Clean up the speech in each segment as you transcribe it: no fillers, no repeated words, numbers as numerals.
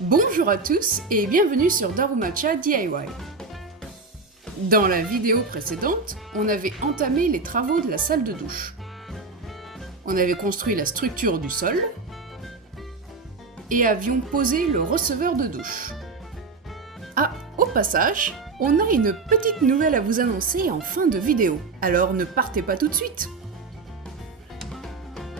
Bonjour à tous et bienvenue sur Darumacha DIY. Dans la vidéo précédente, on avait entamé les travaux de la salle de douche. On avait construit la structure du sol et avions posé le receveur de douche. Ah, au passage, on a une petite nouvelle à vous annoncer en fin de vidéo, alors ne partez pas tout de suite.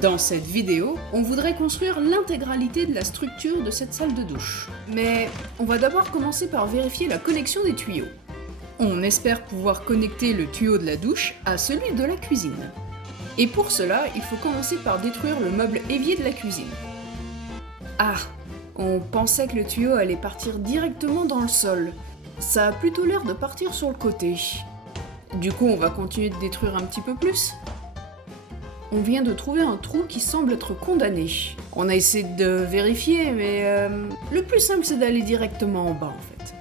Dans cette vidéo, on voudrait construire l'intégralité de la structure de cette salle de douche. Mais on va d'abord commencer par vérifier la connexion des tuyaux. On espère pouvoir connecter le tuyau de la douche à celui de la cuisine. Et pour cela, il faut commencer par détruire le meuble évier de la cuisine. Ah, on pensait que le tuyau allait partir directement dans le sol. Ça a plutôt l'air de partir sur le côté. Du coup, on va continuer de détruire un petit peu plus. On vient de trouver un trou qui semble être condamné. On a essayé de vérifier, mais le plus simple c'est d'aller directement en bas en fait.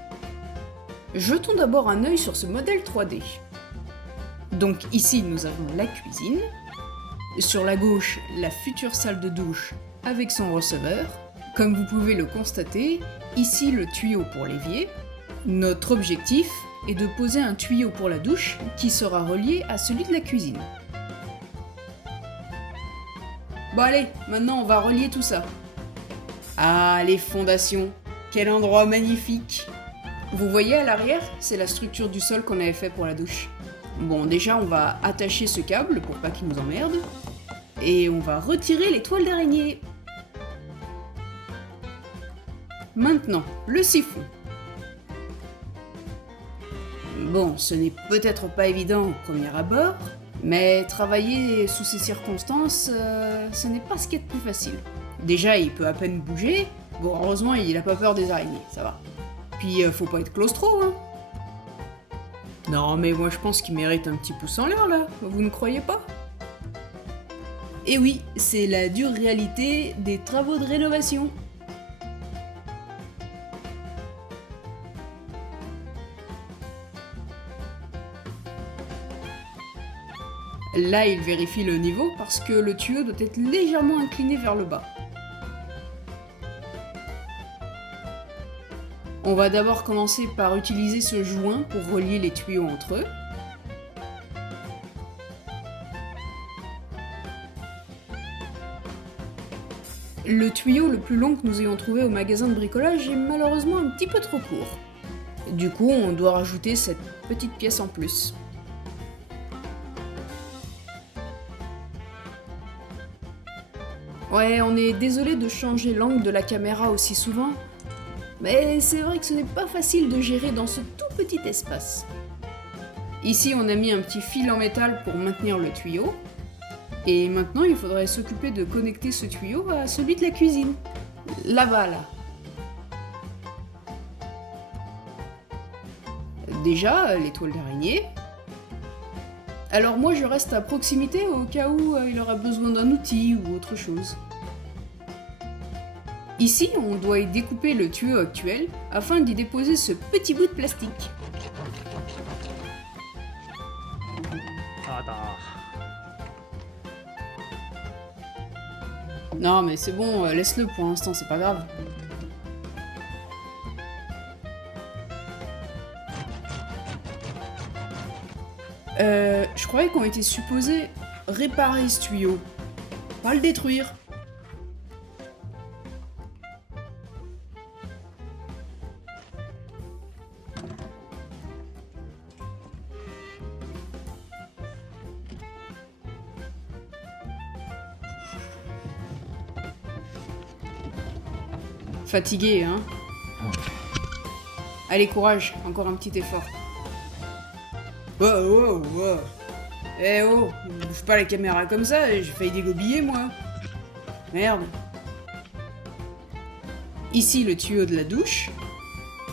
Jetons d'abord un œil sur ce modèle 3D. Donc ici nous avons la cuisine, sur la gauche la future salle de douche avec son receveur. Comme vous pouvez le constater, ici le tuyau pour l'évier. Notre objectif est de poser un tuyau pour la douche qui sera relié à celui de la cuisine. Bon allez, maintenant on va relier tout ça. Ah, les fondations, quel endroit magnifique! Vous voyez à l'arrière, c'est la structure du sol qu'on avait fait pour la douche. Bon, déjà on va attacher ce câble pour pas qu'il nous emmerde. Et on va retirer les toiles d'araignée. Maintenant, le siphon. Bon, ce n'est peut-être pas évident au premier abord, mais travailler sous ces circonstances, ce n'est pas ce qu'il y a de plus facile. Déjà, il peut à peine bouger. Bon, heureusement, il a pas peur des araignées, ça va. Puis, faut pas être claustro, hein. Non, mais moi je pense qu'il mérite un petit pouce en l'air, là. Vous ne croyez pas? Et oui, c'est la dure réalité des travaux de rénovation. Là, il vérifie le niveau parce que le tuyau doit être légèrement incliné vers le bas. On va d'abord commencer par utiliser ce joint pour relier les tuyaux entre eux. Le tuyau le plus long que nous ayons trouvé au magasin de bricolage est malheureusement un petit peu trop court. Du coup, on doit rajouter cette petite pièce en plus. Ouais, on est désolé de changer l'angle de la caméra aussi souvent, mais c'est vrai que ce n'est pas facile de gérer dans ce tout petit espace. Ici, on a mis un petit fil en métal pour maintenir le tuyau, et maintenant il faudrait s'occuper de connecter ce tuyau à celui de la cuisine. Là-bas, là. Déjà, les toiles d'araignée. Alors moi je reste à proximité au cas où il aura besoin d'un outil ou autre chose. Ici, on doit y découper le tuyau actuel afin d'y déposer ce petit bout de plastique. Non mais c'est bon, laisse-le pour l'instant, c'est pas grave. Je croyais qu'on était supposé réparer ce tuyau, pas le détruire. Fatigué, hein? Allez, courage, encore un petit effort. Wow. Eh oh, bouge pas la caméra comme ça, j'ai failli dégobiller moi. Merde. Ici le tuyau de la douche,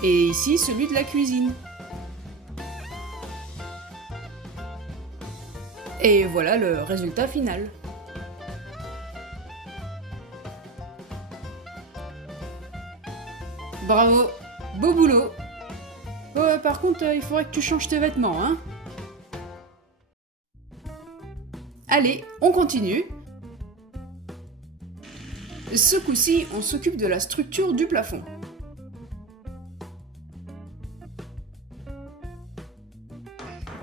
et ici celui de la cuisine. Et voilà le résultat final. Bravo, beau boulot. Ouais, par contre, il faudrait que tu changes tes vêtements, hein. Allez, on continue. Ce coup-ci, on s'occupe de la structure du plafond.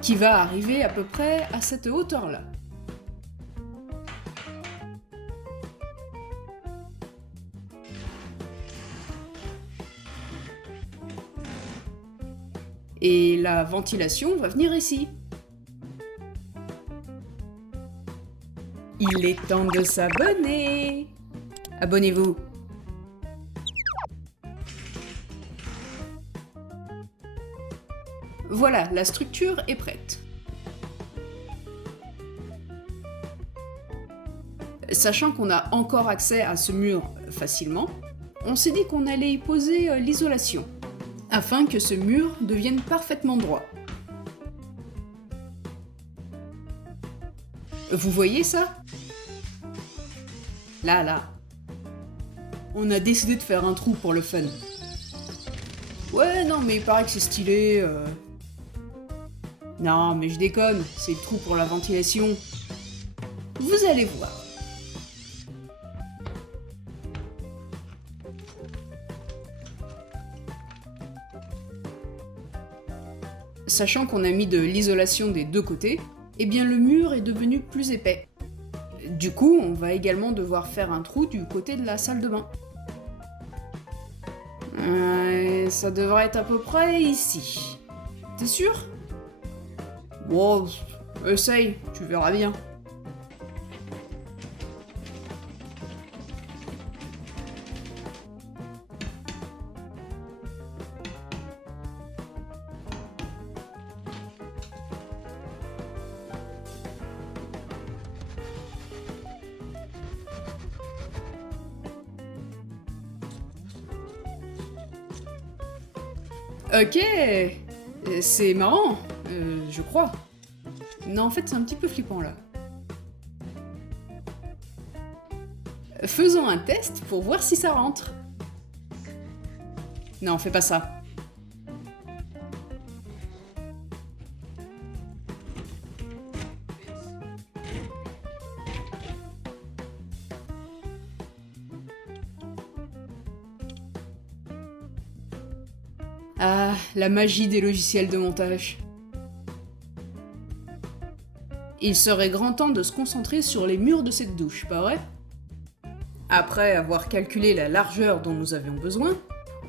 qui va arriver à peu près à cette hauteur-là. Et la ventilation va venir ici. Il est temps de s'abonner. Abonnez-vous. Voilà, la structure est prête. Sachant qu'on a encore accès à ce mur facilement, on s'est dit qu'on allait y poser l'isolation, afin que ce mur devienne parfaitement droit. Vous voyez ça? Là. On a décidé de faire un trou pour le fun. Ouais, non, mais il paraît que c'est stylé. Non, mais je déconne, c'est le trou pour la ventilation. Vous allez voir. Sachant qu'on a mis de l'isolation des deux côtés, eh bien le mur est devenu plus épais. Du coup, on va également devoir faire un trou du côté de la salle de bain. Ça devrait être à peu près ici. T'es sûr? Bon, essaye, tu verras bien. Ok, c'est marrant, je crois. Non, en fait, c'est un petit peu flippant là. Faisons un test pour voir si ça rentre. Non, fais pas ça. Ah, la magie des logiciels de montage. Il serait grand temps de se concentrer sur les murs de cette douche, pas vrai? Après avoir calculé la largeur dont nous avions besoin,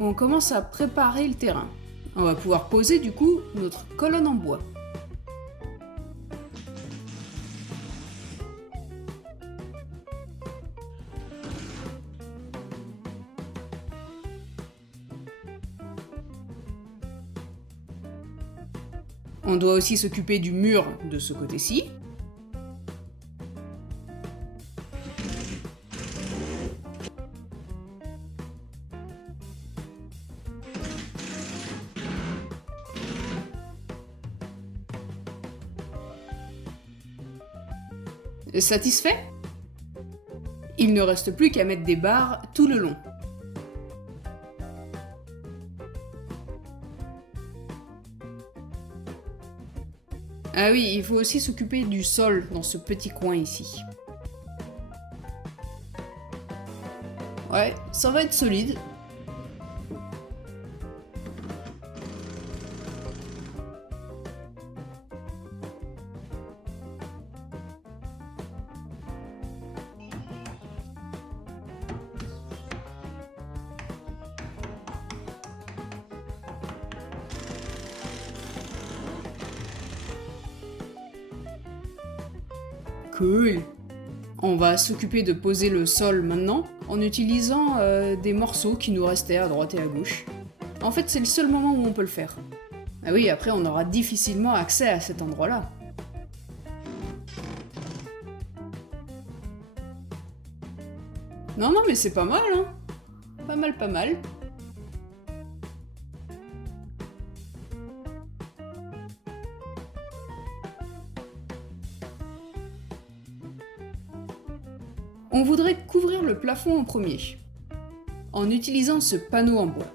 on commence à préparer le terrain. On va pouvoir poser du coup notre colonne en bois. On doit aussi s'occuper du mur de ce côté-ci. Satisfait? Il ne reste plus qu'à mettre des barres tout le long. Ah oui, il faut aussi s'occuper du sol dans ce petit coin ici. Ouais, ça va être solide. Cool. On va s'occuper de poser le sol maintenant en utilisant des morceaux qui nous restaient à droite et à gauche. En fait, c'est le seul moment où on peut le faire. Ah oui, après on aura difficilement accès à cet endroit-là. Non, mais c'est pas mal, hein. Pas mal, pas mal. On voudrait couvrir le plafond en premier, en utilisant ce panneau en bois.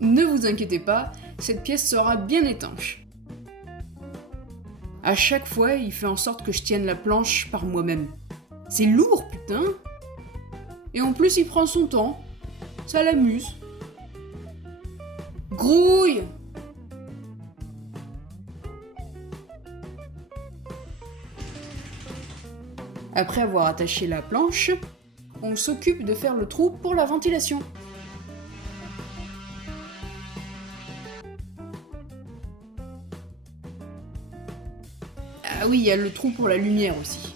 Ne vous inquiétez pas, cette pièce sera bien étanche. À chaque fois, il fait en sorte que je tienne la planche par moi-même. C'est lourd, putain! Et en plus, il prend son temps. Ça l'amuse. Grouille! Après avoir attaché la planche, on s'occupe de faire le trou pour la ventilation. Ah oui, il y a le trou pour la lumière aussi.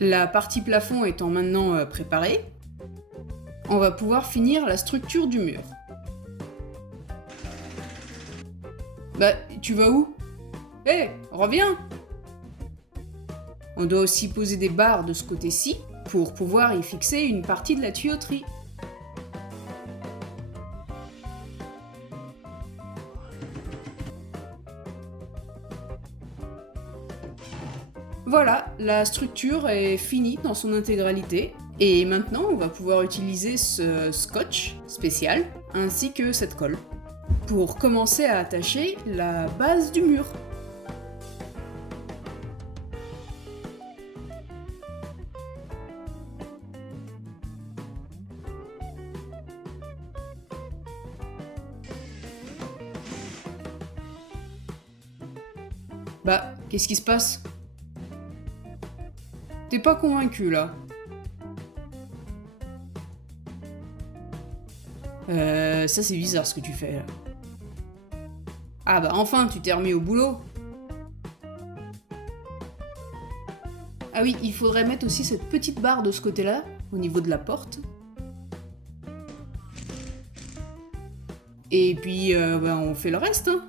La partie plafond étant maintenant préparée, on va pouvoir finir la structure du mur. Bah, tu vas où? Hé, reviens! On doit aussi poser des barres de ce côté-ci pour pouvoir y fixer une partie de la tuyauterie. Voilà, la structure est finie dans son intégralité. Et maintenant, on va pouvoir utiliser ce scotch spécial, ainsi que cette colle, pour commencer à attacher la base du mur. Bah, qu'est-ce qui se passe? T'es pas convaincu là? Ça c'est bizarre ce que tu fais là. Ah bah enfin, tu t'es remis au boulot. Ah oui, il faudrait mettre aussi cette petite barre de ce côté-là, au niveau de la porte. Et puis, bah, on fait le reste, hein.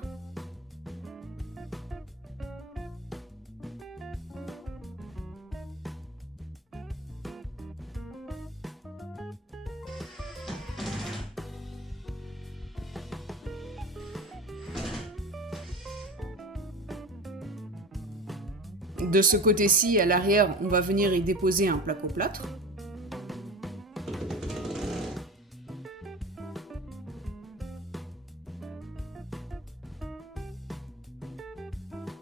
De ce côté-ci, à l'arrière, on va venir y déposer un placo-plâtre.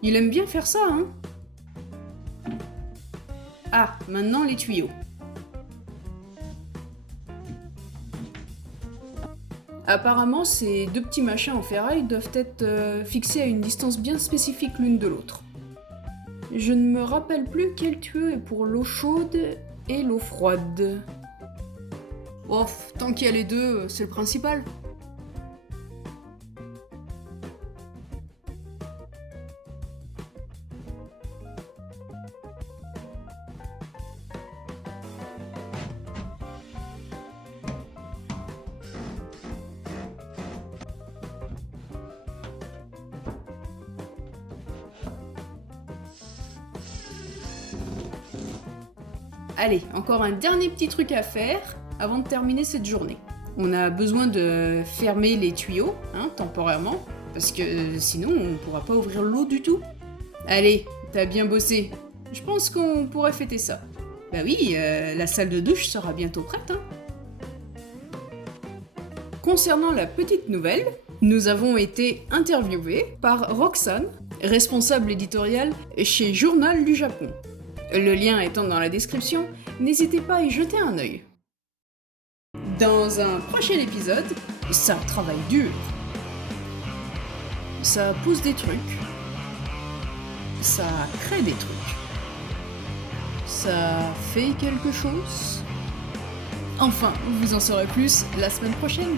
Il aime bien faire ça, hein? Ah, maintenant les tuyaux. Apparemment, ces deux petits machins en ferraille doivent être fixés à une distance bien spécifique l'une de l'autre. Je ne me rappelle plus quel tuyau est pour l'eau chaude et l'eau froide. Oh, tant qu'il y a les deux, c'est le principal. Allez, encore un dernier petit truc à faire avant de terminer cette journée. On a besoin de fermer les tuyaux, hein, temporairement, parce que sinon on ne pourra pas ouvrir l'eau du tout. Allez, t'as bien bossé. Je pense qu'on pourrait fêter ça. Bah oui, la salle de douche sera bientôt prête, hein. Concernant la petite nouvelle, nous avons été interviewés par Roxane, responsable éditoriale chez Journal du Japon. Le lien étant dans la description, n'hésitez pas à y jeter un œil. Dans un prochain épisode, ça travaille dur. Ça pousse des trucs. Ça crée des trucs. Ça fait quelque chose. Enfin, vous en saurez plus la semaine prochaine.